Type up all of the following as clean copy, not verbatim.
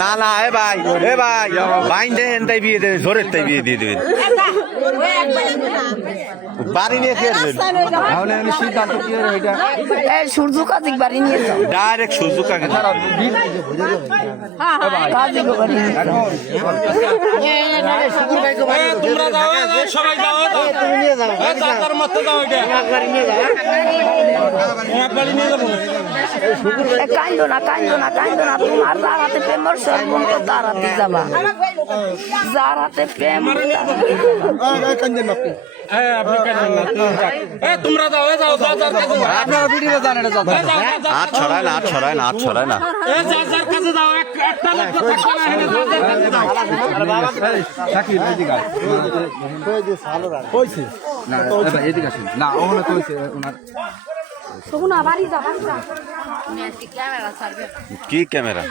না না এ ভাই বাইন দেন তাই বিয়ে দেবে জোরের তাই বিয়ে দিয়ে দেবেন বাড়ি নিয়ে ফেরবেন তাহলে আমি সিদ্ধান্ত কি হবে এটা সূর্য কাজিক বাড়ি নিয়ে যাও ডাইরেক্ট সুযোগ কাকে কাজিক বাড়ি নিয়ে যাও তোমরা যাও সবাই যাও তুমি নিয়ে যাও তার মত দাও এটা একবারই নিয়ে যাও একবারই নিয়ে যাবো কান্দো না তোমার যার হাতে প্রেম সর্বন্ত তার হাতে যাবা যার হাতে প্রেম তোমরা যাও আপনারা ভিডিও জানেন এটা যাও হাত ছড়ায় না যার কাছে যাও একটা লোক তো থাকবে না এখানে যার কাছে যাও শাকিল এদিকে কইছে না এদিকে আসেন না ওখানে কইছে ওনার শোনা বাড়ি যা তুমি আজকে ক্যামেরা ছাড়বে কি ক্যামেরা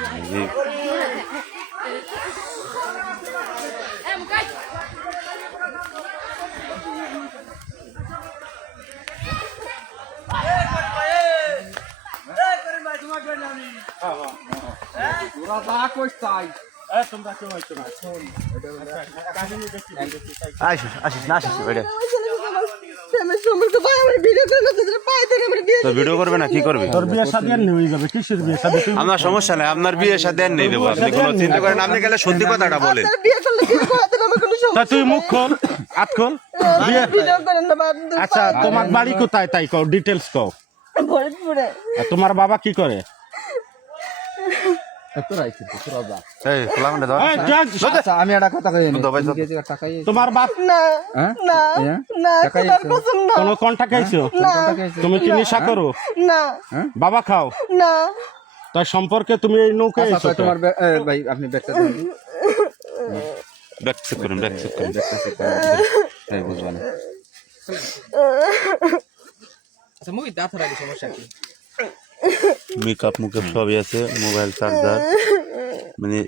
ওরা যা কইছ তাই তোমরা কেউ হইতো না আসিস না বেড়ে তো ভিডিও করবে না কি করবে তোর বিয়ে শাদী আর হয়ে যাবে কিসের বিয়ে শাদী আমার সমস্যা নাই আপনার বিয়ে সাথে আর নেই দেবো আপনি কোনো চিন্তা করেন আপনি গেলে সত্যি কথাটা বলেন তা তুই মুখ খোল হাত খোল বিয়ে আচ্ছা তোমার বাড়ি কোথায় তাই কও ডিটেইলস কও আর তোমার বাবা কি করে তোরা আইছিস তোরা যা এই খোলা মানে দাও এই, যাক, আচ্ছা আমি একটা কথা কই দাও ভাই, দাও। টাকাই তোমার বাপ হ্যাঁ টাকাই কোন কন্টাক্ট আইছো তুমি কি নেশা করো না বাবা খাও না তাই সম্পর্কে তুমি এই নৌকে আচ্ছা আইছো তোমার ভাই আপনি ব্যাগটা দেন ব্যাক চেক করুন এই বুঝবেন আচ্ছা মুই দাঁত রাখি সমস্যা কি মেকআপ সবই আছে মোবাইল চার্জার মানে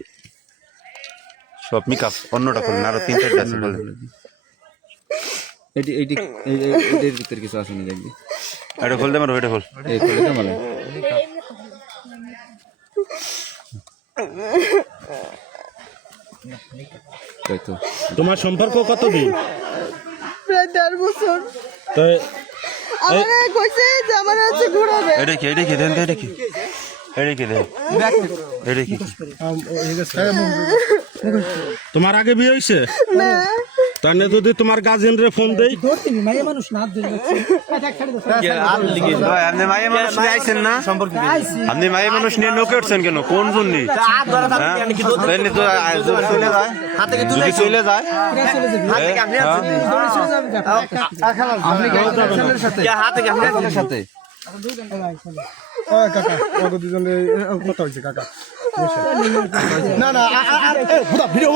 সব মেকআপ অন্যটা করুন আরো 3-4টা আছে বলেন এটি এর ভিতর কিছু আছে না দেখবি এটা খুলতে পারো এটা খোল এই করে তো মানে তাই তো তোমার সম্পর্ক কতদিন প্রায় 1.5 বছর তো আমারে কইছে যে আমার আছে ঘুরাবে এটা কি দেন এটা কি তোমার আগে বিয়ে হইছে না তাহলে যদি তোমার গার্জিয়ানরে ফোন দেই আপনি মায়ে মানুষ নিয়ে আইছেন না আপনি মায়ে মানুষ নিয়ে নৌকে উঠছেন কেন কোন জন্য যদি চলে যায় আপনার সাথে কাকা দুজনে কথা হয়েছে কাকা না না ভিডিও